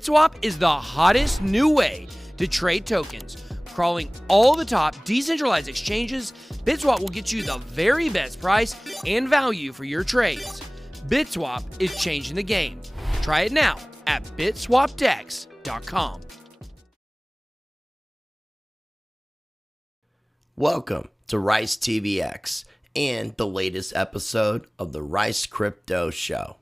BitSwap is the hottest new way to trade tokens. Crawling all the top decentralized exchanges, BitSwap will get you the very best price and value for your trades. BitSwap is changing the game. Try it now at bitswapdex.com. Welcome to Rice TVX and the latest episode of the Rice Crypto Show.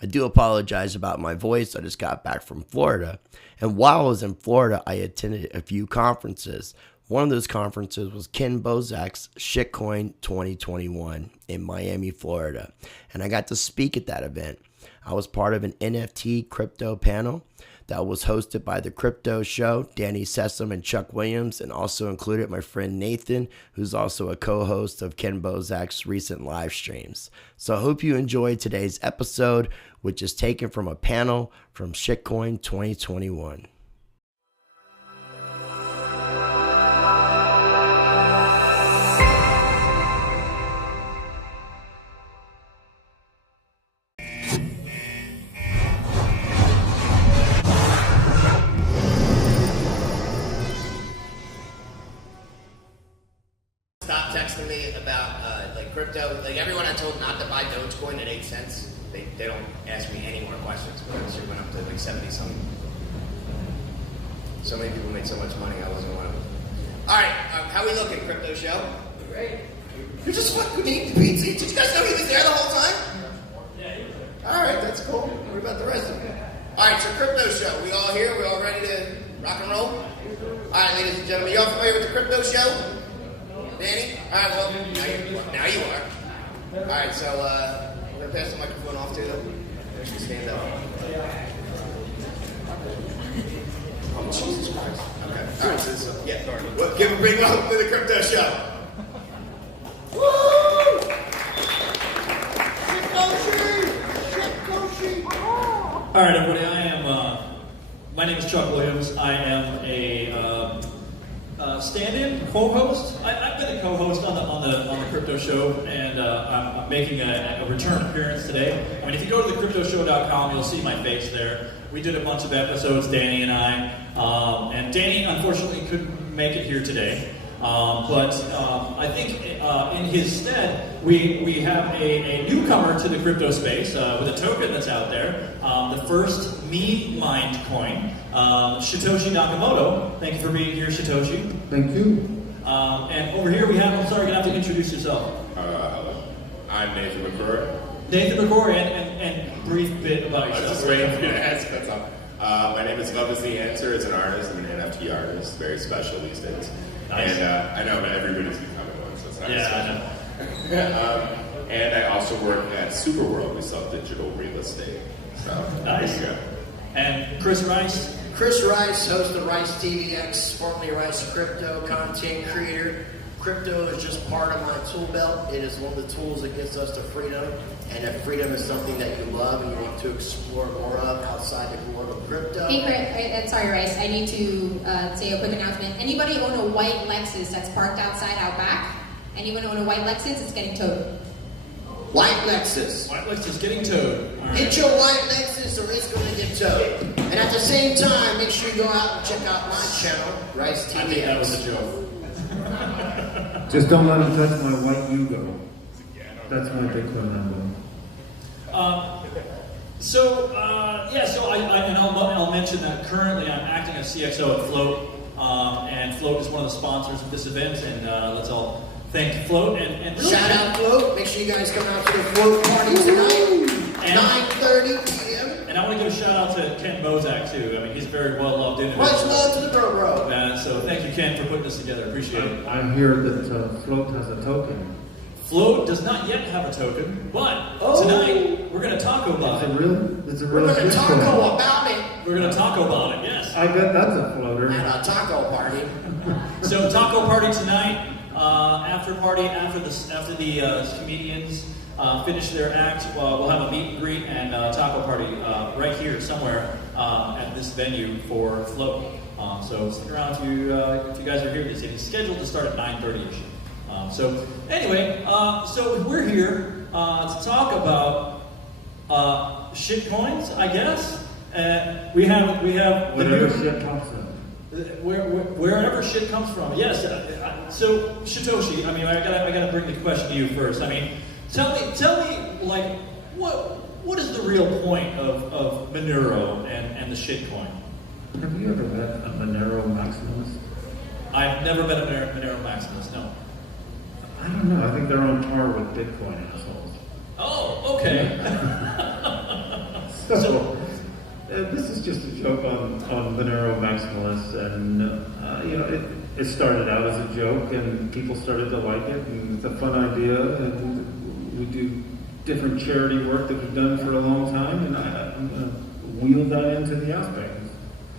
I do apologize about my voice. I just got back from Florida. And while I was in Florida, I attended a few conferences. One of those conferences was Ken Bozak's coin2021 in Miami, Florida. And I got to speak at that event. I was part of an NFT crypto panel that was hosted by The Crypto Show, Danny Sessom and Chuck Williams, and also included my friend Nathan, who's also a co-host of Ken Bozak's recent live streams. So I hope you enjoyed today's episode, which is taken from a panel from Shitcoin 2021. Stop texting me about crypto. Like everyone I told not to buy Dogecoin at 8 cents. They don't ask me any more questions because it went up to like 70 something. So many people made so much money, I wasn't one of them. All right, how we looking, Crypto Show? Great. You're just fucking eating pizza. Did you guys know he was there the whole time? Yeah, he was there. All right, that's cool. What about the rest of you? All right, so Crypto Show. We all here? We all ready to rock and roll? All right, ladies and gentlemen, you all familiar with the Crypto Show? Danny? All right, well, now you are. All right, so we're going to pass the microphone off to them. Stand up. Oh, Jesus Christ. Okay. All right, so yeah, well, give a big welcome to the Crypto Show. Woo! Shit, All right, everybody, my name is Chuck Williams. I am a stand-in co-host. I've been a co-host on the Crypto Show, and I'm making a return appearance today. I mean, if you go to thecryptoshow.com, you'll see my face there. We did a bunch of episodes, Danny and I, and Danny unfortunately couldn't make it here today. But I think in his stead, we have a newcomer to the crypto space with a token that's out there. The first meme-mined coin, Satoshi Nakamoto. Thank you for being here, Satoshi. Thank you. And over here we have, I'm sorry, you're going to have to introduce yourself. Hello. I'm Nathan McCrorey. Nathan McCrorey, and brief bit about yourself. Just waiting for you to ask, that's all. My name is Love is the Answer. As an artist, I'm an NFT artist, very special these days. Nice. And I know, but everybody's becoming one, so it's not special. I know. And I also work at Superworld. We sell digital real estate. So, nice. There you go. And Chris Rice. Chris Rice, host of Rice TVX, formerly Rice Crypto, content creator. Crypto is just part of my tool belt. It is one of the tools that gets us to freedom. And if freedom is something that you love and you want to explore more of outside the world of crypto. Hey, Chris, sorry, Rice. I need to say a quick announcement. Anybody own a white Lexus that's parked outside out back? Anyone own a white Lexus? It's getting towed. White Lexus. White Lexus getting towed. All right. Get your white Lexus or it's going to get towed. And at the same time, make sure you go out and check out my channel, Rice TVX. I think that was a joke. Just don't let him touch my white Yugo. That's my Bitcoin number. I'll mention that currently I'm acting as CXO at Float, and Float is one of the sponsors of this event, and let's all thank Float. And really shout out Float. Make sure you guys come out to the Float party tonight, 9:30 p.m. And I want to give a shout out to Ken Bozak too. I mean, he's a very well loved individual. Much love to the bro. So thank you, Ken, for putting this together. Appreciate it. I hear that Float has a token. Float does not yet have a token, but tonight we're going to talk about it. It's a We're real going to talk about it. We're going to talk about it, yes. I bet that's a floater. At a taco party. So taco party tonight, after party, after the comedians finish their act, we'll have a meet and greet and taco party right here somewhere at this venue for Float. So stick around if you guys are here. It's scheduled to start at 9:30ish. So anyway, so we're here to talk about shit coins, I guess. We have whatever shit comes from. Wherever shit comes from. Yes. So Satoshi, I mean, I gotta bring the question to you first. I mean, tell me, like, what is the real point of Monero and the shitcoin? Have you ever met a Monero maximalist? I've never met a Monero maximalist. No. I don't know. I think they're on par with Bitcoin assholes. Oh, okay. So this is just a joke on Monero maximalists, and it started out as a joke, and people started to like it, and it's a fun idea, and we do different charity work that we've done for a long time, and I'm going to wheel that into the aspect.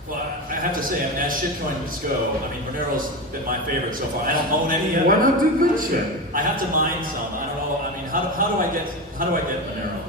Well, I have to say, I mean, as shitcoins go, I mean, Monero's been my favorite so far. I don't own any of it. Why not do good shit? I have to mine some. I don't know. I mean, how do I get Monero?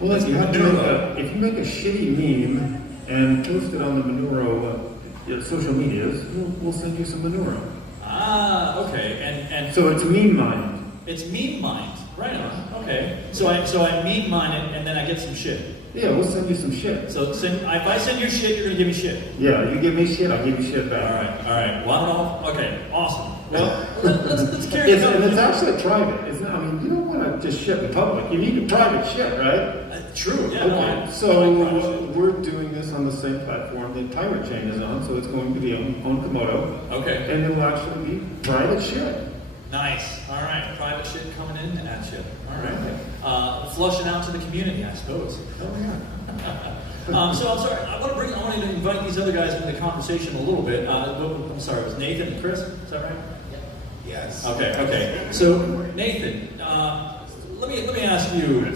Well, if you make a shitty meme and post it on the Monero social medias, we'll send you some Monero. Ah, okay. And so it's meme mined. It's meme mined, right on. Okay. So I meme mine it, and then I get some shit. Yeah, we'll send you some shit. So if I send you shit, you're gonna give me shit. Yeah, you give me shit, I'll give you shit back. All right. Well, I don't know. Okay, awesome. Well, let's carry it on. And it's actually private, isn't it? I mean, you don't want to just shit in public. You need a private shit, right? True. Yeah. Okay. So we're doing this on the same platform that Pirate Chain is on, so it's going to be on Komodo. Okay. And it will actually be private shit. Nice. All right. Private shit coming in at shit. All right. Flushing out to the community, I suppose. Oh So yeah. I'm sorry. I want to invite these other guys into the conversation a little bit. I'm sorry. It was Nathan and Chris. Is that right? Yes. Okay. So Nathan, let me ask you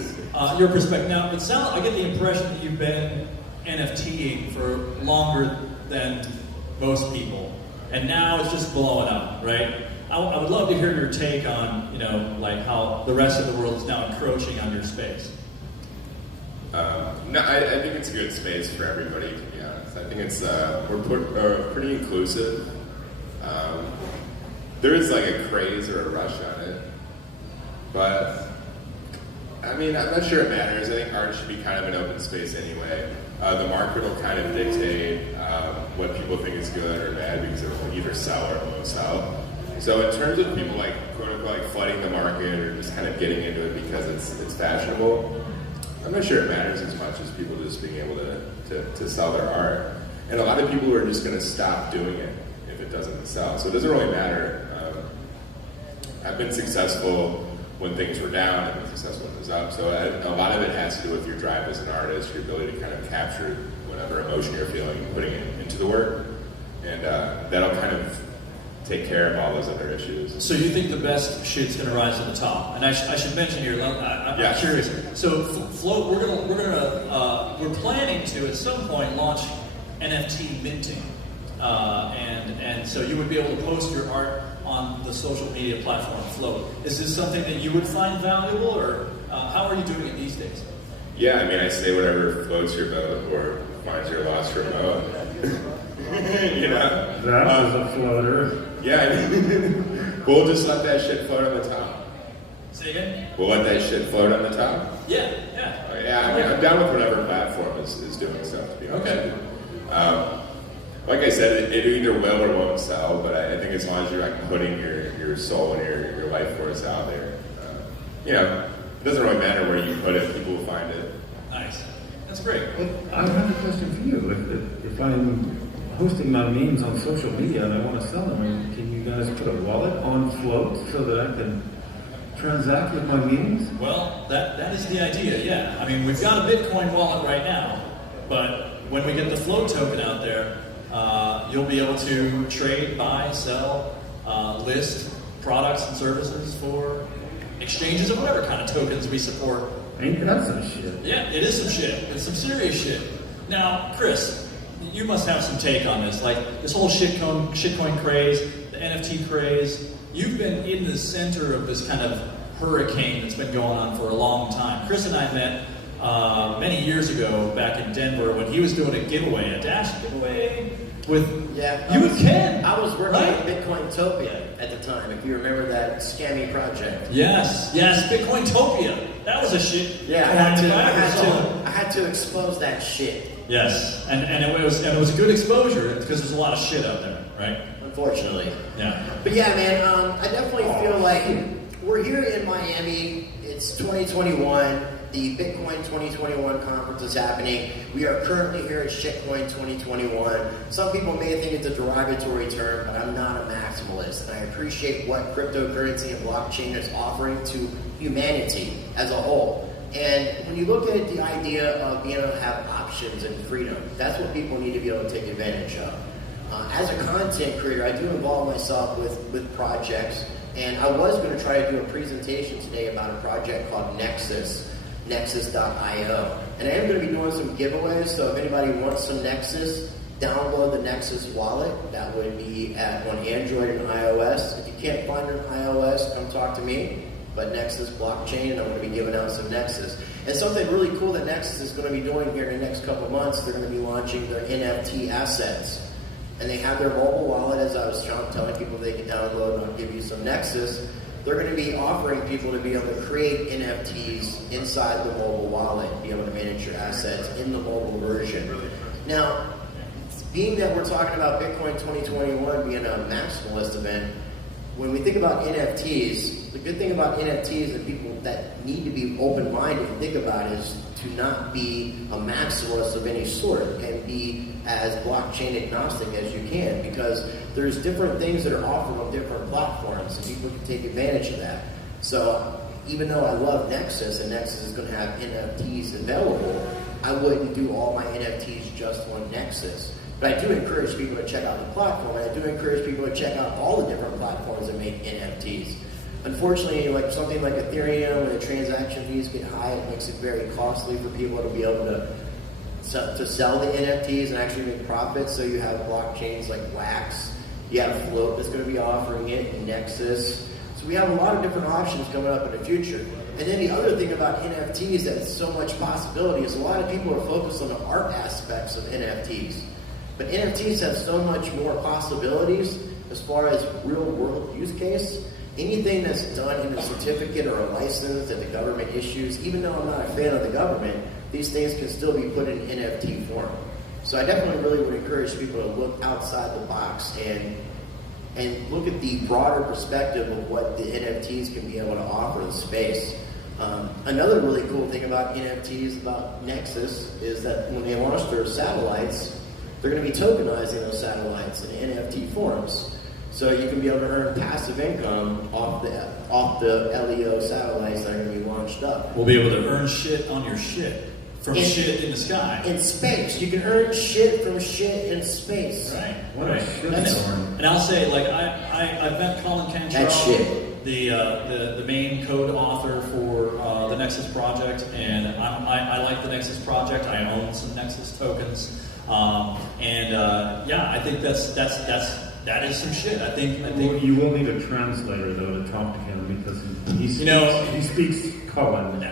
your perspective. Now, I get the impression that you've been NFTing for longer than most people, and now it's just blowing up, right? I would love to hear your take on, like how the rest of the world is now encroaching on your space. No, I think it's a good space for everybody, to be honest. I think it's we're pretty inclusive. There is like a craze or a rush on it, but I mean, I'm not sure it matters. I think art should be kind of an open space anyway. The market will kind of dictate what people think is good or bad because it will either sell or it won't sell. So in terms of people like quote unquote like flooding the market or just kind of getting into it because it's fashionable, I'm not sure it matters as much as people just being able to sell their art. And a lot of people are just going to stop doing it if it doesn't sell. So it doesn't really matter. I've been successful when things were down, I've been successful when it was up. So a lot of it has to do with your drive as an artist, your ability to kind of capture whatever emotion you're feeling and putting it into the work. And that'll kind of take care of all those other issues. So you think the best shit's going to rise to the top? And I should mention here, I'm curious. So Float, we're planning to at some point launch NFT minting, and so you would be able to post your art on the social media platform Float. Is this something that you would find valuable, or how are you doing it these days? Yeah, I mean, I say whatever floats your boat or finds your lost remote. That was a floater. Yeah, I mean, we'll just let that shit float on the top. Say again? We'll let that shit float on the top? Yeah. Yeah, I mean, I'm down with whatever platform is doing stuff, to be honest. Okay. Like I said, it either will or won't sell, but I think as long as you're like putting your soul and your life force out there, it doesn't really matter where you put it, people will find it. Nice. That's great. I have a question for you. If I'm hosting my memes on social media and I want to sell them, can you guys put a wallet on Float so that I can transact with my memes? Well, that is the idea, yeah. I mean, we've got a Bitcoin wallet right now, but when we get the Float token out there, you'll be able to trade, buy, sell, list products and services for exchanges of whatever kind of tokens we support. Ain't that some shit? Yeah, it is some shit. It's some serious shit. Now, Chris, you must have some take on this. Like, this whole shitcoin craze, the NFT craze, you've been in the center of this kind of hurricane that's been going on for a long time. Chris and I met many years ago back in Denver when he was doing a giveaway, a Dash giveaway with you and Ken. I was working right? with Bitcointopia at the time, if you remember that scammy project. Yes, Bitcointopia. That was a shit. Yeah, I had to expose that shit. Yes, and it was a good exposure because there's a lot of shit out there, right? Unfortunately. Yeah. But yeah, man, I definitely feel like we're here in Miami. It's 2021. The Bitcoin 2021 conference is happening. We are currently here at Shitcoin 2021. Some people may think it's a derogatory term, but I'm not a maximalist. And I appreciate what cryptocurrency and blockchain is offering to humanity as a whole. And when you look at the idea of being able to have options and freedom, that's what people need to be able to take advantage of. As a content creator, I do involve myself with projects, and I was going to try to do a presentation today about a project called Nexus.io. And I am going to be doing some giveaways, so if anybody wants some Nexus, download the Nexus wallet. That would be on Android and iOS. If you can't find it on iOS, come talk to me. But Nexus blockchain, and I'm going to be giving out some Nexus. And something really cool that Nexus is going to be doing here in the next couple of months, they're going to be launching their NFT assets. And they have their mobile wallet, as I was telling people they can download, and I'll give you some Nexus. They're going to be offering people to be able to create NFTs inside the mobile wallet, be able to manage your assets in the mobile version. Now, being that we're talking about Bitcoin 2021 being a maximalist event, when we think about NFTs, the good thing about NFTs and people that need to be open-minded and think about it is to not be a maximalist of any sort and be as blockchain agnostic as you can, because there's different things that are offered on different platforms and people can take advantage of that. So even though I love Nexus and Nexus is going to have NFTs available, I wouldn't do all my NFTs just on Nexus. But I do encourage people to check out the platform, and I do encourage people to check out all the different platforms that make NFTs. Unfortunately, like something like Ethereum, when the transaction fees get high, it makes it very costly for people to be able to sell the NFTs and actually make profits. So you have blockchains like Wax, you have Float that's going to be offering it, and Nexus. So we have a lot of different options coming up in the future. And then the other thing about NFTs that's so much possibility is a lot of people are focused on the art aspects of NFTs. But NFTs have so much more possibilities as far as real world use case. Anything that's done in a certificate or a license that the government issues, even though I'm not a fan of the government, these things can still be put in NFT form. So I definitely really would encourage people to look outside the box and look at the broader perspective of what the NFTs can be able to offer the space. Another really cool thing about NFTs, about Nexus, is that when they launch their satellites, they're going to be tokenizing those satellites in NFT forms. So you can be able to earn passive income off the LEO satellites that are going to be launched up. We'll be able to earn shit on your shit from shit in the sky. In space. You can earn shit from shit in space. Right. What a shit storm. And I'll say, like, I've met Colin Cantrell, the main code author for the Nexus project, and I like the Nexus project. I own some Nexus tokens. I think that is some shit. I think well, you will need a translator though to talk to him because he speaks Cullen.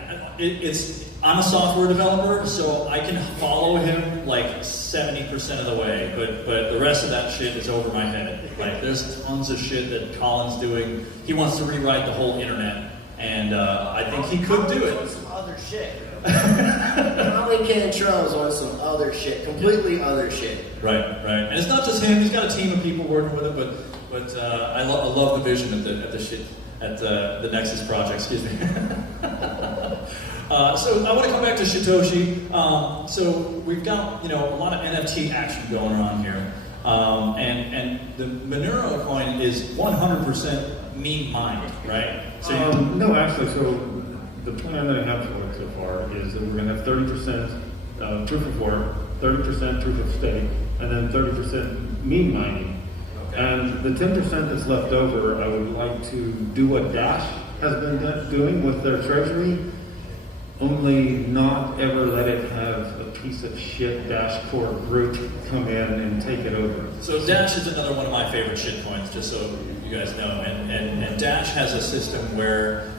I'm a software developer, so I can follow him like 70% of the way, but the rest of that shit is over my head. Like there's tons of shit that Colin's doing. He wants to rewrite the whole internet, and I think he could do it. Some other shit. Colin Cantrell's on some other shit, completely other shit. Right. And it's not just him; he's got a team of people working with him. But I love the vision at the Nexus project. Excuse me. So I want to come back to Satoshi. So we've got a lot of NFT action going on here, and the Monero coin is 100% meme mined, right? So no, actually, so the plan that I have for it so far is that we're going to have 30% proof of work, 30% proof of stake, and then 30% meme mining. Okay. And the 10% that's left over, I would like to do what Dash has been doing with their treasury, only not ever let it have a piece of shit Dash Core group come in and take it over. So Dash is another one of my favorite shit coins, just so you guys know. And Dash has a system where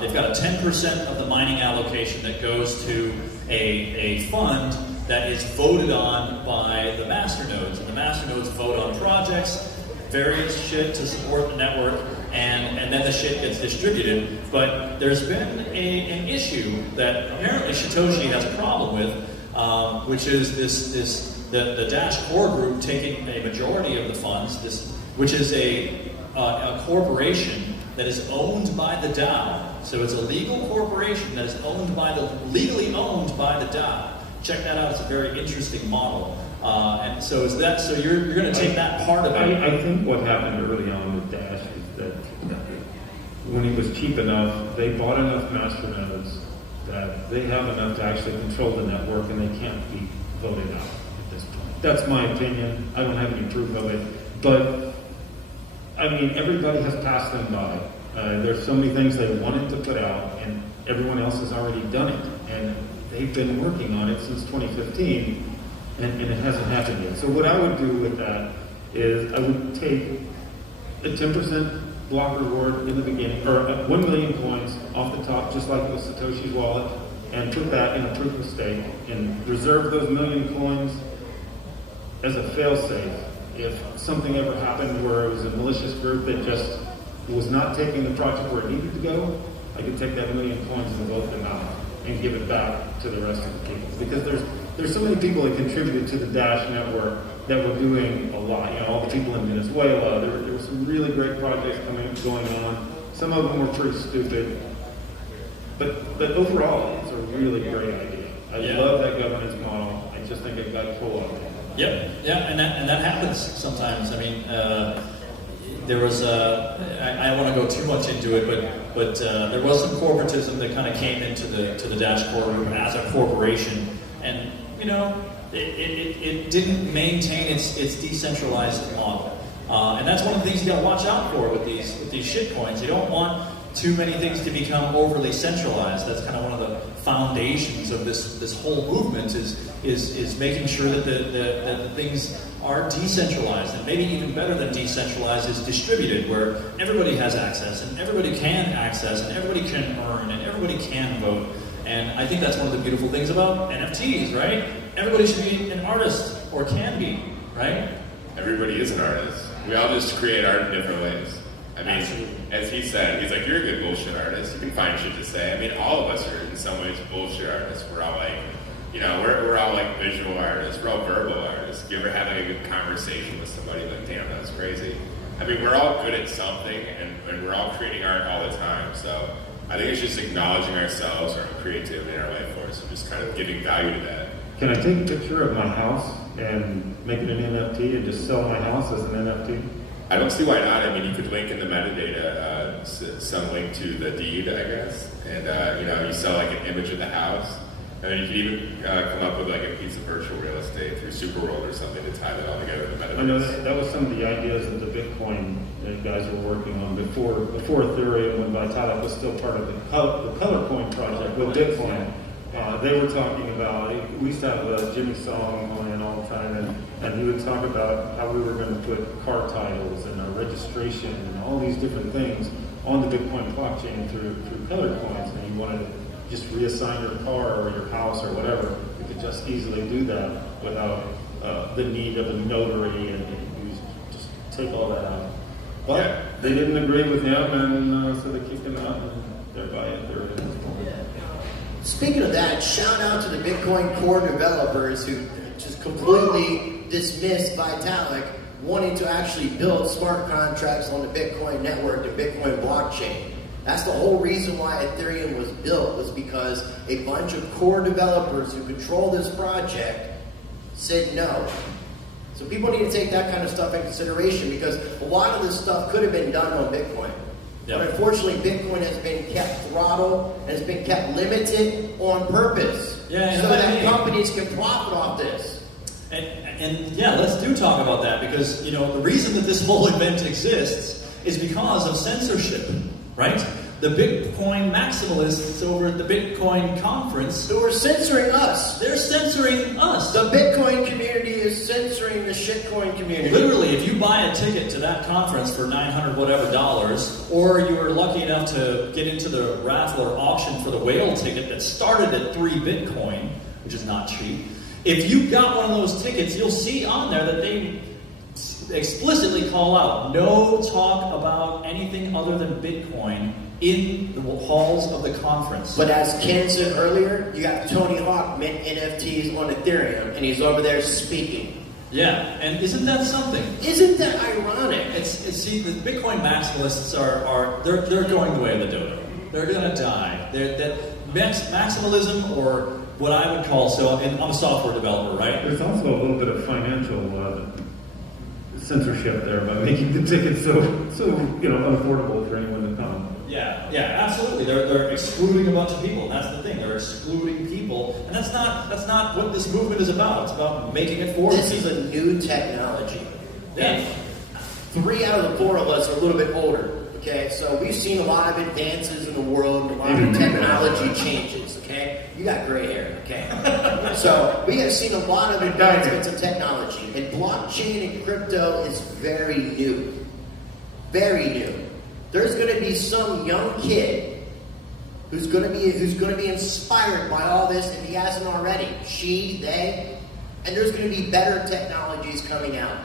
they've got a 10% of the mining allocation that goes to a fund that is voted on by the masternodes. And the masternodes vote on projects, various shit to support the network, and then the shit gets distributed. But there's been an issue that apparently Satoshi has a problem with which is the Dash Core Group taking a majority of the funds, which is a corporation that is owned by the DAO. So it's a legal corporation that is legally owned by the DAO. Check that out. It's a very interesting model. And so you're going to take that part of it. I think what happened early on with Dash is that when it was cheap enough, they bought enough masternodes that they have enough to actually control the network, and they can't be voted out at this point. That's my opinion. I don't have any proof of it. But, I mean, everybody has passed them by. There's so many things they wanted to put out, and everyone else has already done it. And they've been working on it since 2015, and it hasn't happened yet. So what I would do with that is I would take a 10% block reward in the beginning, or 1 million coins off the top, just like with Satoshi's wallet, and put that in a proof of stake, and reserve those 1 million coins as a fail-safe. If something ever happened where it was a malicious group that just was not taking the project where it needed to go, I could take that 1 million coins and vote them out and give it back to the rest of the people. Because there's so many people that contributed to the Dash network that were doing a lot. You know, all the people in Venezuela, there were some really great projects going on. Some of them were pretty stupid. But overall, it's a really great idea. I love that governance model. I just think it got pulled off. Yep, yeah, and that happens sometimes. I mean, there was I don't want to go too much into it, but there was some corporatism that kind of came into the Dash Core Group as a corporation, and you know, it didn't maintain its decentralized model, and that's one of the things you got to watch out for with these shit coins. You don't want too many things to become overly centralized. That's kind of one of the foundations of this whole movement is making sure that the things are decentralized, and maybe even better than decentralized is distributed, where everybody has access, and everybody can access, and everybody can earn, and everybody can vote. And I think that's one of the beautiful things about NFTs, right? Everybody should be an artist, or can be, right? Everybody is an artist. We all just create art in different ways. I mean, as he said, he's like, you're a good bullshit artist. You can find shit to say. I mean, all of us are in some ways bullshit artists. We're all like, you know, we're all like visual artists. We're all verbal artists. You ever have like a good conversation with somebody like, damn, that was crazy? I mean, we're all good at something, and we're all creating art all the time. So I think it's just acknowledging ourselves, our creativity, and our life force, and just kind of giving value to that. Can I take a picture of my house and make it an NFT and just sell my house as an NFT? I don't see why not. I mean, you could link in the metadata some link to the deed, I guess, and you know, you sell like an image of the house. I mean, you could even come up with like a piece of virtual real estate through Superworld or something to tie that all together in the metaverse. I know that was some of the ideas that the Bitcoin guys were working on before Ethereum, when Vitalik was still part of the Color Coin project with Bitcoin. They were talking about, we used to have Jimmy Song on in all the time, and he would talk about how we were going to put car titles and our registration and all these different things on the Bitcoin blockchain through Color Coins, and you wanted to just reassign your car or your house or whatever. You could just easily do that without the need of a notary, and you just take all that out. But they didn't agree with him, and so they kicked him out, and thereby Ethereum. Speaking of that, shout out to the Bitcoin core developers who just completely dismissed Vitalik wanting to actually build smart contracts on the Bitcoin network, the Bitcoin blockchain. That's the whole reason why Ethereum was built, was because a bunch of core developers who control this project said no. So people need to take that kind of stuff in consideration, because a lot of this stuff could have been done on Bitcoin. Yep. But unfortunately, Bitcoin has been kept throttled and has been kept limited on purpose, so that companies can profit off this. And yeah, let's talk about that, because you know the reason that this whole event exists is because of censorship, right? The Bitcoin maximalists over at the Bitcoin conference who are censoring us. They're censoring us. The Bitcoin community is censoring the shitcoin community. Literally, if you buy a ticket to that conference for $900 whatever, or you were lucky enough to get into the raffle or auction for the whale ticket that started at 3 Bitcoin, which is not cheap, if you got one of those tickets, you'll see on there that they explicitly call out no talk about anything other than Bitcoin in the halls of the conference. But as Ken said earlier, you got Tony Hawk mint NFTs on Ethereum, and he's over there speaking. Yeah, and isn't that something? Isn't that ironic? See, the Bitcoin maximalists they're going the way of the dodo. They're gonna die. Maximalism, or what I would call, I'm a software developer, right? There's also a little bit of financial censorship there by making the tickets so unaffordable for anyone to come. Yeah, absolutely. They're excluding a bunch of people. That's the thing. They're excluding people, and that's not what this movement is about. It's about making it for. This is a new technology. Yeah. And 3 out of the 4 of us are a little bit older. Okay, so we've seen a lot of advances in the world, and a lot of technology changes. Okay, you got gray hair. Okay, so we have seen a lot of advancements in technology, and blockchain and crypto is very new. Very new. There's going to be some young kid who's going to be inspired by all this, and he hasn't already. They, and there's going to be better technologies coming out.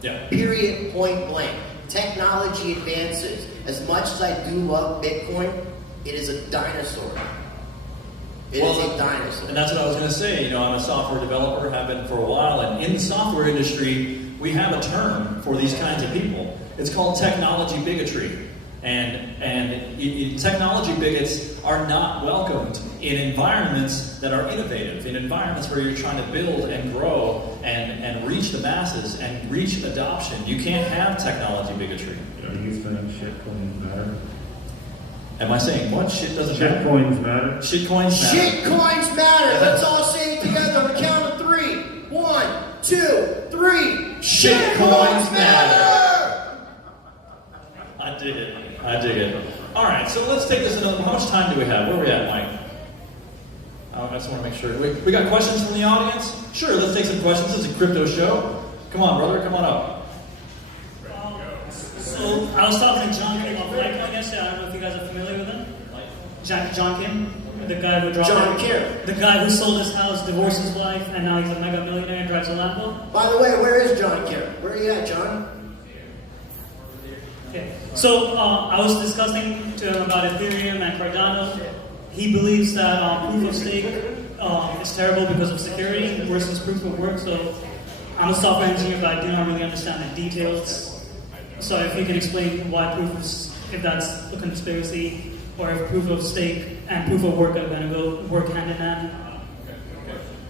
Yeah. Period. Point blank. Technology advances. As much as I do love Bitcoin, it is a dinosaur. It is a dinosaur. And that's what I was going to say. I'm a software developer, have been for a while, and in the software industry, we have a term for these kinds of people. It's called technology bigotry. And technology bigots are not welcomed in environments that are innovative, in environments where you're trying to build and grow and reach the masses and reach adoption. You can't have technology bigotry. Are you saying shitcoins matter? Am I saying what? Shit doesn't matter? Shitcoins matter? Shitcoins matter. Shitcoins matter. Let's all say it together on the count of 3. 1, 2, 3. Shitcoins matter. I dig it. All right, so let's take this another. How much time do we have? Where are we at, Mike? I just want to make sure. We got questions from the audience? Sure, let's take some questions. It's a crypto show. Come on, brother. Come on up. So I was talking to John Kim of Litecoin yesterday. I don't know if you guys are familiar with him. John Kim, the guy who the guy who sold his house, divorced his wife, and now he's a mega millionaire and drives a Lambo. By the way, where is John Kim? Where are you at, John? Okay. So I was discussing to him about Ethereum and Cardano. He believes that proof of stake is terrible because of security versus proof of work. So I'm a software engineer, but I do not really understand the details. So if you can explain why if that's a conspiracy, or if proof of stake and proof of work are going to work hand in hand.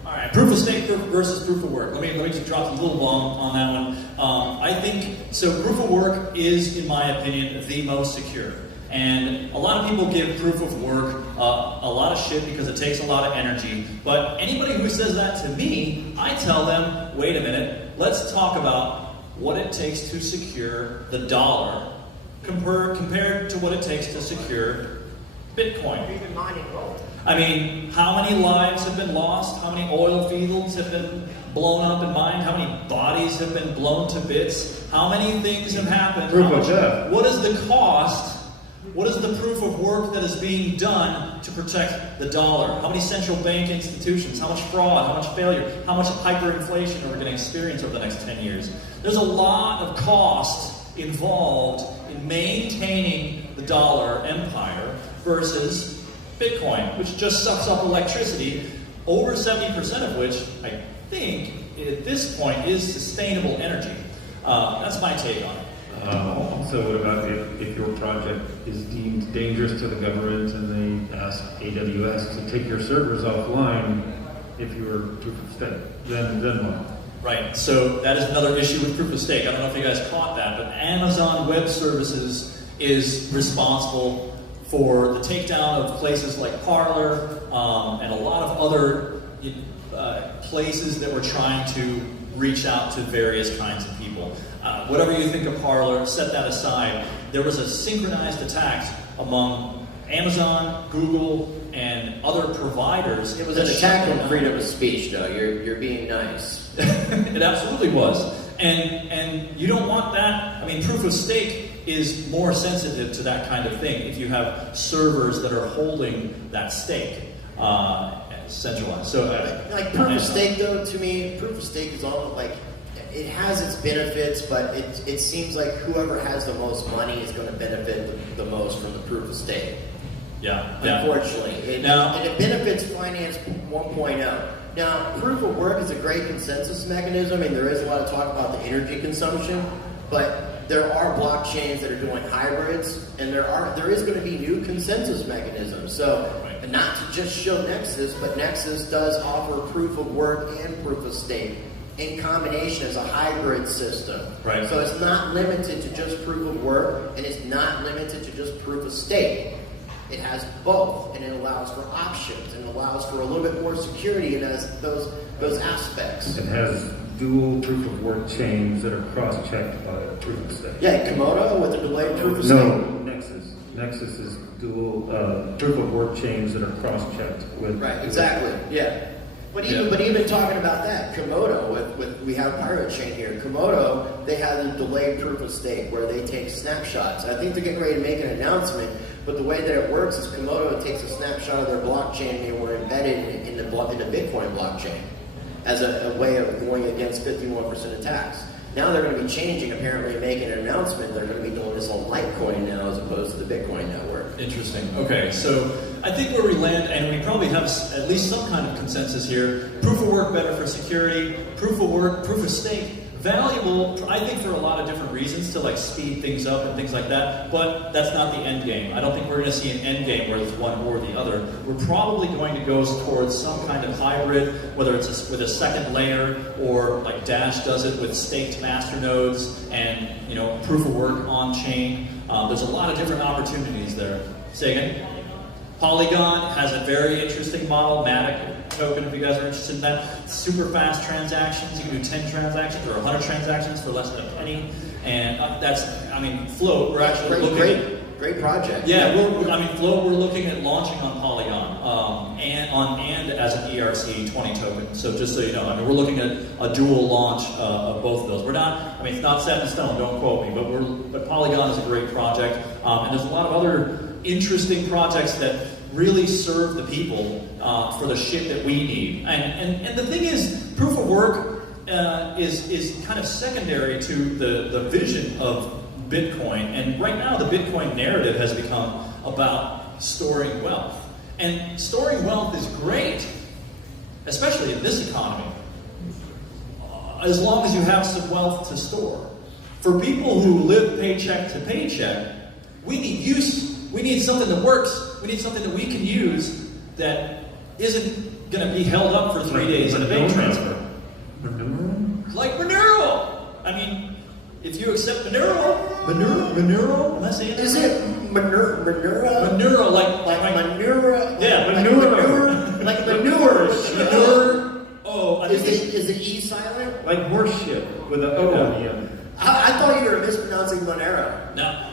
All right, proof of stake versus proof of work. Let me just drop a little bomb on that one. I think so. Proof of work is, in my opinion, the most secure. And a lot of people give proof of work a lot of shit because it takes a lot of energy. But anybody who says that to me, I tell them, wait a minute, let's talk about what it takes to secure the dollar compared to what it takes to secure Bitcoin. I mean, how many lives have been lost? How many oil fields have been blown up and mined? How many bodies have been blown to bits? How many things have happened? What is the cost? What is the proof of work that is being done to protect the dollar? How many central bank institutions? How much fraud? How much failure? How much hyperinflation are we going to experience over the next 10 years? There's a lot of cost involved in maintaining the dollar empire versus Bitcoin, which just sucks up electricity, over 70% of which I think at this point is sustainable energy. That's my take on it. Also, what about if your project is deemed dangerous to the government and they ask AWS to take your servers offline if you were proof of stake? Then what? Right, so that is another issue with proof of stake. I don't know if you guys caught that, but Amazon Web Services is responsible for the takedown of places like Parler and a lot of other places that were trying to reach out to various kinds of people. Whatever you think of Parler, set that aside. There was a synchronized attack among Amazon, Google, and other providers. It was an attack on freedom of speech, though. You're being nice. It absolutely was. And you don't want that. I mean, proof of stake is more sensitive to that kind of thing if you have servers that are holding that stake centralized. So, like proof of stake, though, to me, proof of stake is all like it has its benefits, but it seems like whoever has the most money is going to benefit the most from the proof of stake. Yeah. Unfortunately. And it benefits Finance 1.0. Now, proof of work is a great consensus mechanism, and there is a lot of talk about the energy consumption, but there are blockchains that are doing hybrids, and there is going to be new consensus mechanisms. So, not to just show Nexus, but Nexus does offer proof of work and proof of stake in combination as a hybrid system. Right. So it's not limited to just proof of work, and it's not limited to just proof of stake. It has both, and it allows for options, and it allows for a little bit more security, and has those aspects. It has dual proof of work chains that are cross-checked by proof of stake. Yeah, Komodo with a delayed proof of No, stake. Nexus. Nexus is dual proof of work chains that are cross-checked with. Right, exactly. Yeah. But even talking about that, Komodo, we have Pirate Chain here. Komodo, they have a delayed proof of stake where they take snapshots. I think they're getting ready to make an announcement, but the way that it works is Komodo takes a snapshot of their blockchain and they were embedded in the Bitcoin blockchain as a way of going against 51% attacks. Now they're going to be changing, apparently making an announcement. They're going to be doing this on Litecoin now as opposed to the Bitcoin network. Interesting. Okay, so I think where we land, and we probably have at least some kind of consensus here, proof of work better for security, proof of work, proof of stake, valuable, I think, for a lot of different reasons to like speed things up and things like that, but that's not the end game. I don't think we're going to see an end game where it's one or the other. We're probably going to go towards some kind of hybrid, whether it's with a second layer or like Dash does it with staked masternodes and proof of work on chain. There's a lot of different opportunities there. Say again? Polygon has a very interesting model, Matic token, if you guys are interested in that. Super fast transactions. You can do 10 transactions or 100 transactions for less than a penny. And Float, we're actually looking at... Great project. Yeah, Float, we're looking at launching on Polygon and as an ERC20 token. So just so you know, we're looking at a dual launch of both of those. We're not, it's not set in stone, don't quote me, but Polygon is a great project. And there's a lot of other interesting projects that really serve the people for the shit that we need. And the thing is, proof of work is kind of secondary to the vision of Bitcoin. And right now, the Bitcoin narrative has become about storing wealth. And storing wealth is great, especially in this economy, as long as you have some wealth to store. For people who live paycheck to paycheck, we need use. We need something that works. We need something that we can use that isn't going to be held up for 3 days in a bank transfer. Like Monero. If you accept Monero, am I saying that? Is it Monero? Monero, like Monero? Yeah, Manure. Like manure. Manure. Oh, is the E silent? Like horse shit with a O on the end. I thought you were mispronouncing Monero. No.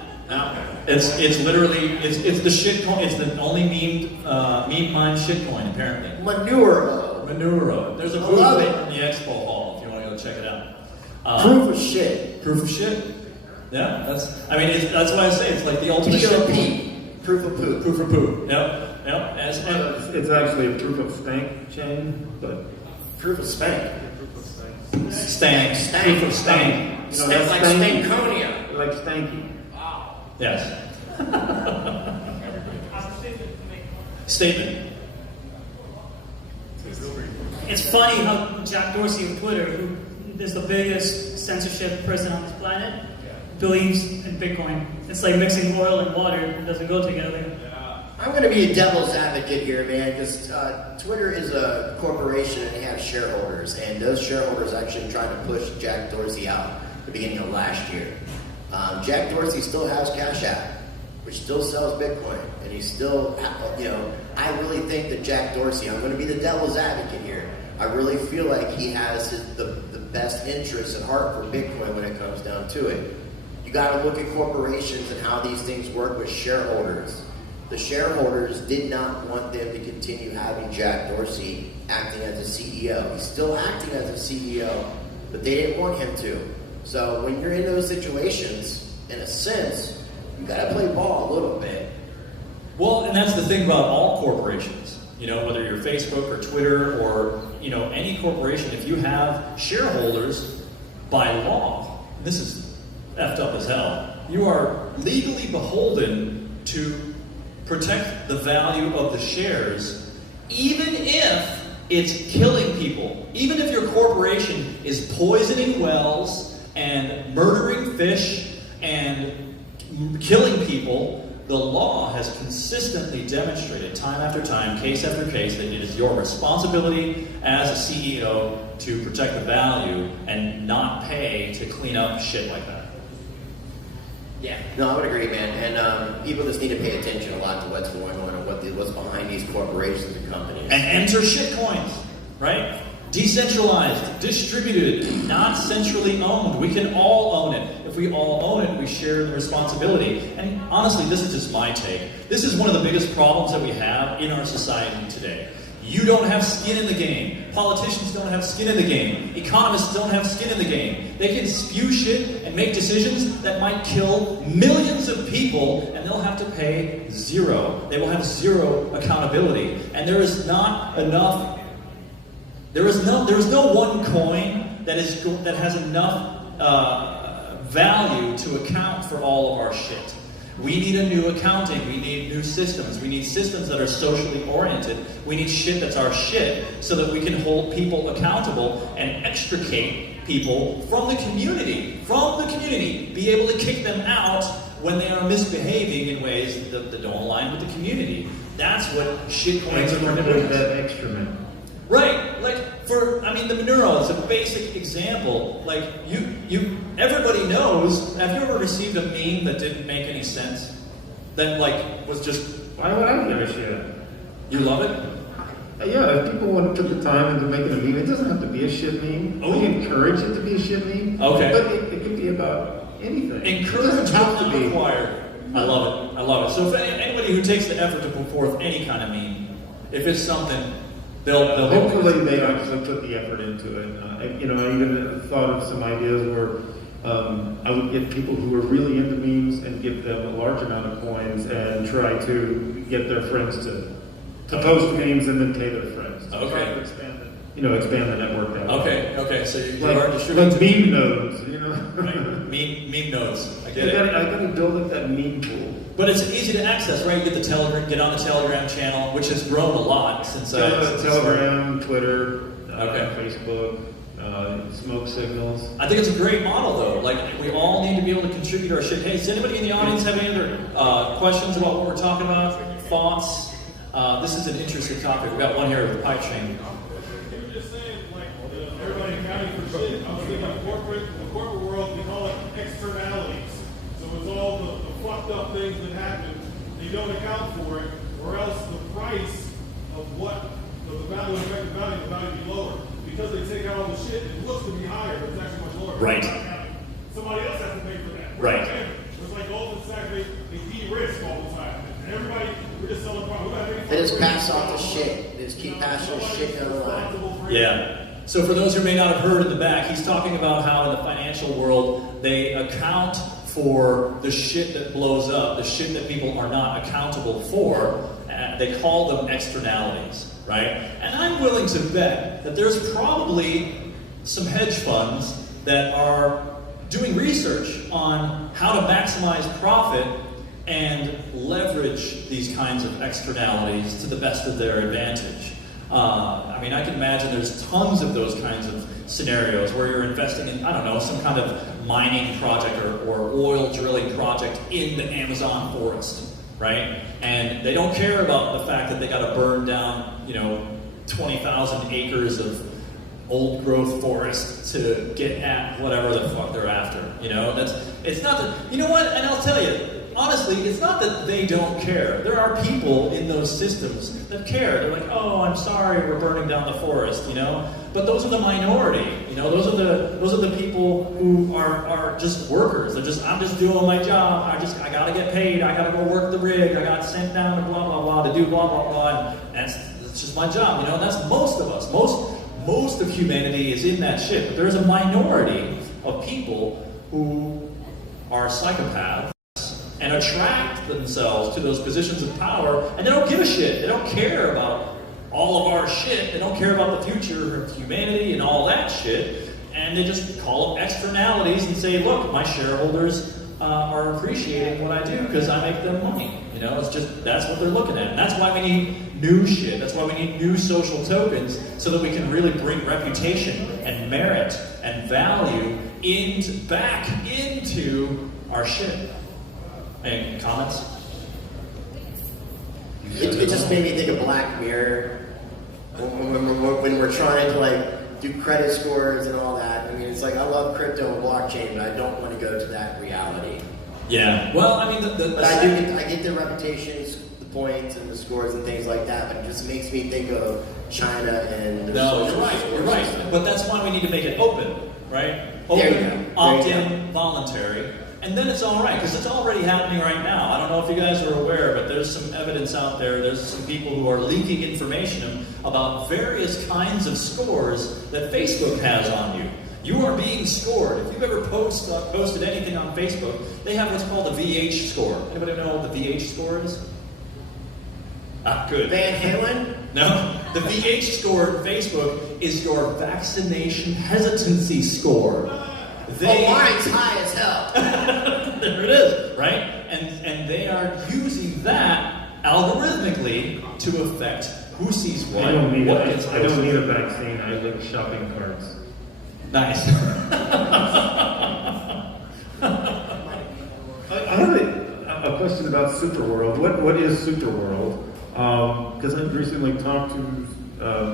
It's literally it's the shit coin. It's the only meme mined shit coin apparently. Manuro. There's a booth in the expo hall if you want to go check it out. Proof of shit. Proof of shit. Yeah, that's why I say it's like the ultimate shit coin. Proof of poop. Proof of poop. Yep. It's actually a proof of stank chain, but proof of spank. Stank. Proof of stank. Like Stankonia. Like stanky. Yes. Statement. It's funny how Jack Dorsey of Twitter, who is the biggest censorship person on this planet, believes in Bitcoin. It's like mixing oil and water. It doesn't go together. I'm going to be a devil's advocate here, man, because Twitter is a corporation and they have shareholders, and those shareholders actually tried to push Jack Dorsey out at the beginning of last year. Jack Dorsey still has Cash App, which still sells Bitcoin, and he's still, I really think that Jack Dorsey, I'm going to be the devil's advocate here, I really feel like he has the best interest at heart for Bitcoin when it comes down to it. You got to look at corporations and how these things work with shareholders. The shareholders did not want them to continue having Jack Dorsey acting as a CEO. He's still acting as a CEO, but they didn't want him to. So when you're in those situations, in a sense, you got to play ball a little bit. Well, and that's the thing about all corporations. Whether you're Facebook or Twitter or, any corporation, if you have shareholders, by law, this is effed up as hell, you are legally beholden to protect the value of the shares, even if it's killing people. Even if your corporation is poisoning wells and murdering fish and killing people, the law has consistently demonstrated time after time, case after case, that it is your responsibility as a CEO to protect the value and not pay to clean up shit like that. Yeah, no, I would agree, man. And people just need to pay attention a lot to what's going on and what's behind these corporations and companies. And enter shitcoins, right? Decentralized, distributed, not centrally owned. We can all own it. If we all own it, we share the responsibility. And honestly, this is just my take. This is one of the biggest problems that we have in our society today. You don't have skin in the game. Politicians don't have skin in the game. Economists don't have skin in the game. They can spew shit and make decisions that might kill millions of people, and they'll have to pay zero. They will have zero accountability. And there is not enough. There is no one coin that has enough value to account for all of our shit. We need a new accounting. We need new systems. We need systems that are socially oriented. We need shit that's our shit so that we can hold people accountable and extricate people from the community. Be able to kick them out when they are misbehaving in ways that don't align with the community. That's what shitcoins are prohibited. That excrement. Right, the Monero is a basic example. Like, everybody knows, have you ever received a meme that didn't make any sense? That, was just... Why would I give a shit? You love it? Yeah, if people want to put the time into making a meme, it doesn't have to be a shit meme. Oh. We encourage it to be a shit meme. Okay. But it could be about anything. Encourage, it doesn't have to be required. I love it. So if anybody who takes the effort to put forth any kind of meme, if it's something... They'll hopefully they actually put the effort into it. I even thought of some ideas where I would get people who are really into memes and give them a large amount of coins and try to get their friends to post memes and then pay their friends. Okay. Try to expand the network that way. Okay. So you are distributing like meme nodes, Right. Meme nodes. I get it. I got to build up that meme pool. But it's easy to access, right? You get on the Telegram channel, which has grown a lot since Telegram, Twitter, okay. Facebook, smoke signals. I think it's a great model, though. Like, we all need to be able to contribute our shit. Hey, does anybody in the audience have any other questions about what we're talking about? Thoughts? This is an interesting topic. We've got one here with the pipe chain. You were just saying, everybody accounting for shit. I was thinking in the corporate world, we call it externalities. So it's all the fucked up things that happen. They don't account for it, or else the price of the value, effective value, the value will be lower. Because they take out all the shit, it looks to be higher, but it's actually much lower. Right. Somebody else has to pay for that. Right. It's like Goldman Sachs, they de-risk all the time. And everybody, we're just selling products. They just pass off the shit. They just keep passing the shit down the line. Yeah. So for those who may not have heard in the back, he's talking about how in the financial world, they account for the shit that blows up, the shit that people are not accountable for. They call them externalities, right? And I'm willing to bet that there's probably some hedge funds that are doing research on how to maximize profit and leverage these kinds of externalities to the best of their advantage. I can imagine there's tons of those kinds of scenarios where you're investing in, some kind of mining project or oil drilling project in the Amazon forest, right? And they don't care about the fact that they got to burn down, 20,000 acres of old growth forest to get at whatever the fuck they're after. It's not that, and I'll tell you, honestly, it's not that they don't care. There are people in those systems that care. They're like, oh, I'm sorry, we're burning down the forest, But those are the minority. Those are the people who are just workers. I'm just doing my job. I gotta get paid. I gotta go work the rig. I got sent down to blah blah blah to do blah blah blah. And that's just my job. And that's most of us. Most of humanity is in that shit. But there's a minority of people who are psychopaths and attract themselves to those positions of power, and they don't give a shit. They don't care about all of our shit. They don't care about the future of humanity and all that shit. And and they just call them externalities and say, look, my shareholders are appreciating what I do because I make them money. You know, it's just, that's what they're looking at. And that's why we need new shit. That's why we need new social tokens so that we can really bring reputation and merit and value back into our shit. Any comments? It just made me think of Black Mirror when we're trying to like do credit scores and all that. I mean, it's like I love crypto and blockchain, but I don't want to go to that reality. Yeah. Well, I mean, but I get the reputations, the points, and the scores and things like that. But it just makes me think of China and. No, you're right. You're right. But that's why we need to make it open, right? Open, opt-in, voluntary. And then it's all right, because it's already happening right now. I don't know if you guys are aware, but there's some evidence out there. There's some people who are leaking information about various kinds of scores that Facebook has on you. You are being scored. If you've ever posted anything on Facebook, they have what's called a VH score. Anybody know what the VH score is? Ah, good. Van Halen? No. The VH score in Facebook is your vaccination hesitancy score. Mine's high as hell. There it is, right? And they are using that algorithmically to affect who sees what. I don't need a vaccine. I like shopping carts. Nice. I have a question about Superworld. What is Superworld? Because I recently talked to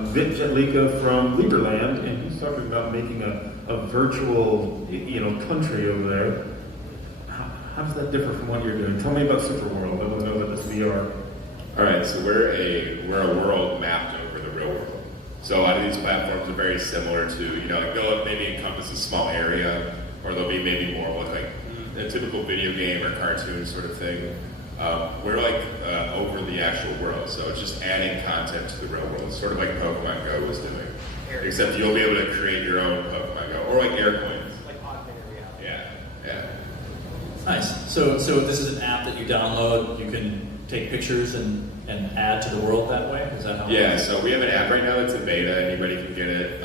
Vit Jetlika from Lieberland, and he's talking about making a virtual, country over there. How does that differ from what you're doing? Tell me about Superworld. I want to know about this VR. All right, so we're a world mapped over the real world. So a lot of these platforms are very similar to, like they'll maybe encompass a small area, or they'll be maybe more like a typical video game or cartoon sort of thing. We're like over the actual world, so it's just adding content to the real world, sort of like Pokemon Go was doing. Except you'll be able to create your own Pokemon Go, or like Aircoins. Like augmented reality. Yeah. Nice. So this is an app that you download. You can take pictures and add to the world that way? Is that how? Yeah, so we have an app right now that's a beta. Anybody can get it.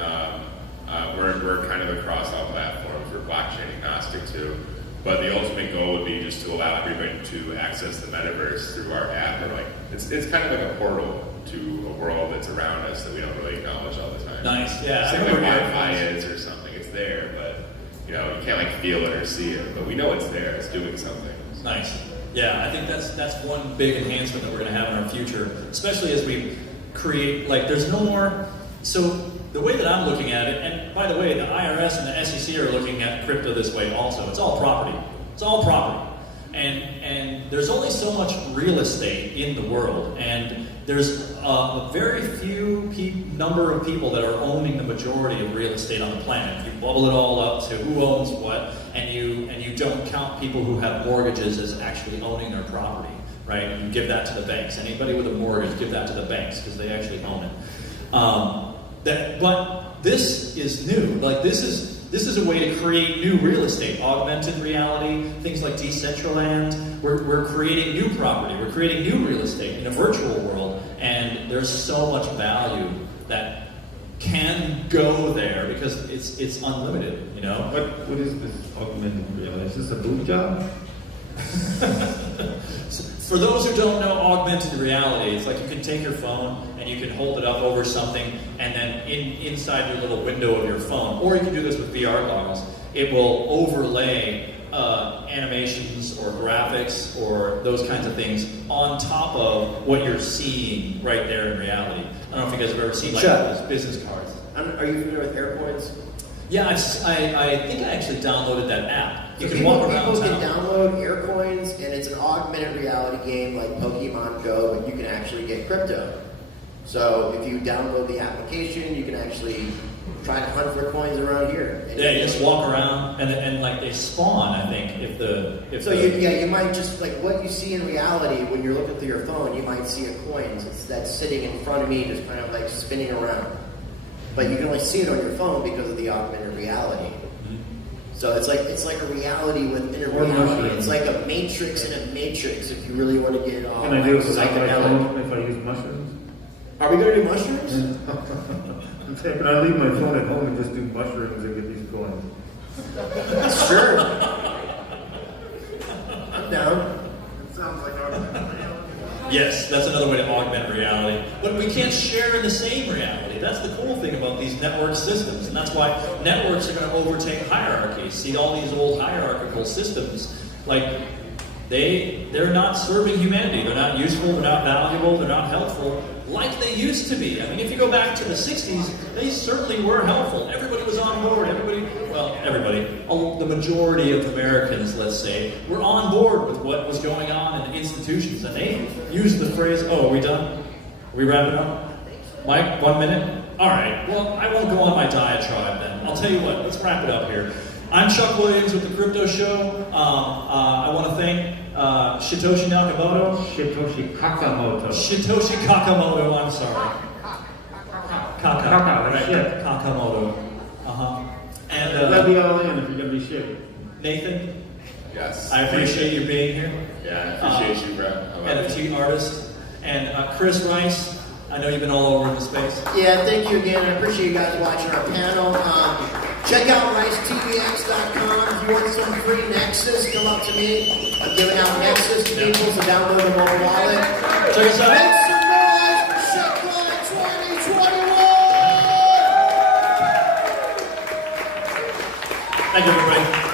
We're kind of across all platforms. We're blockchain agnostic too. But the ultimate goal would be just to allow everybody to access the metaverse through our app. And it's kind of like a portal to a world that's around us that we don't really acknowledge all the time. Nice, yeah. Same like Wi-Fi is or something. It's there, but you can't like feel it or see it. But we know it's there. It's doing something. Nice. Yeah, I think that's one big enhancement that we're going to have in our future, especially as we create, there's no more, so the way that I'm looking at it, and by the way, the IRS and the SEC are looking at crypto this way also. It's all property. It's all property. And there's only so much real estate in the world, and there's a very few number of people that are owning the majority of real estate on the planet. If you bubble it all up to who owns what, and you don't count people who have mortgages as actually owning their property, right? You give that to the banks. Anybody with a mortgage, give that to the banks because they actually own it. But this is new. This is a way to create new real estate, augmented reality, things like Decentraland. We're creating new property. We're creating new real estate in a virtual world, and there's so much value that can go there because it's unlimited. What is this augmented reality? Is this a boob job? For those who don't know augmented reality, it's like you can take your phone and you can hold it up over something, and then inside your little window of your phone, or you can do this with VR goggles, it will overlay animations or graphics or those kinds of things on top of what you're seeing right there in reality. I don't know if you guys have ever seen those business cards. Are you familiar with Aircoins? Yeah, I think I actually downloaded that app. You can people walk around town. Can download Aircoins, and it's an augmented reality game like Pokemon Go, but you can actually get crypto. So if you download the application, you can actually try to hunt for coins around here. Yeah, you just walk around, and they spawn. I think you might just what you see in reality when you're looking through your phone, you might see a coin that's sitting in front of me, just kind of spinning around. But you can only see it on your phone because of the augmented reality. Mm-hmm. So it's like a reality within a reality. It's like a matrix in a matrix. If you really want to get all can I do it without my phone if I use mushrooms? Are we gonna do mushrooms? Can I leave my phone at home and just do mushrooms and get these coins? Sure. I'm down. It sounds like our Yes, that's another way to augment reality. But we can't share in the same reality. That's the cool thing about these network systems. And that's why networks are going to overtake hierarchies. See, all these old hierarchical systems, like, they're not serving humanity. They're not useful, they're not valuable, they're not helpful like they used to be. I mean, if you go back to the 60s, they certainly were helpful. Everybody was on board. The majority of Americans, let's say, were on board with what was going on in the institutions. And they used the phrase, oh, are we done? Are we wrapping up? Mike, 1 minute? All right, well, I won't go on my diatribe then. I'll tell you what, let's wrap it up here. I'm Chuck Williams with the Crypto Show. I want to thank Satoshi Nakamoto. Satoshi Kakamoto, I'm sorry. Kaka, shit. Kakamoto. And let me all in if you're going to be shit. Nathan, Yes. I appreciate you being here. Yeah, I appreciate you, bro. NFT artist. And Chris Rice, I know you've been all over in the space. Yeah, thank you again. I appreciate you guys watching our panel. Check out ricecrypto.crypto. If you want some free Nexus, come up to me. I'm giving out Nexus to people to download the mobile wallet. Check us out. Make some noise for coin2021! Thank you, everybody.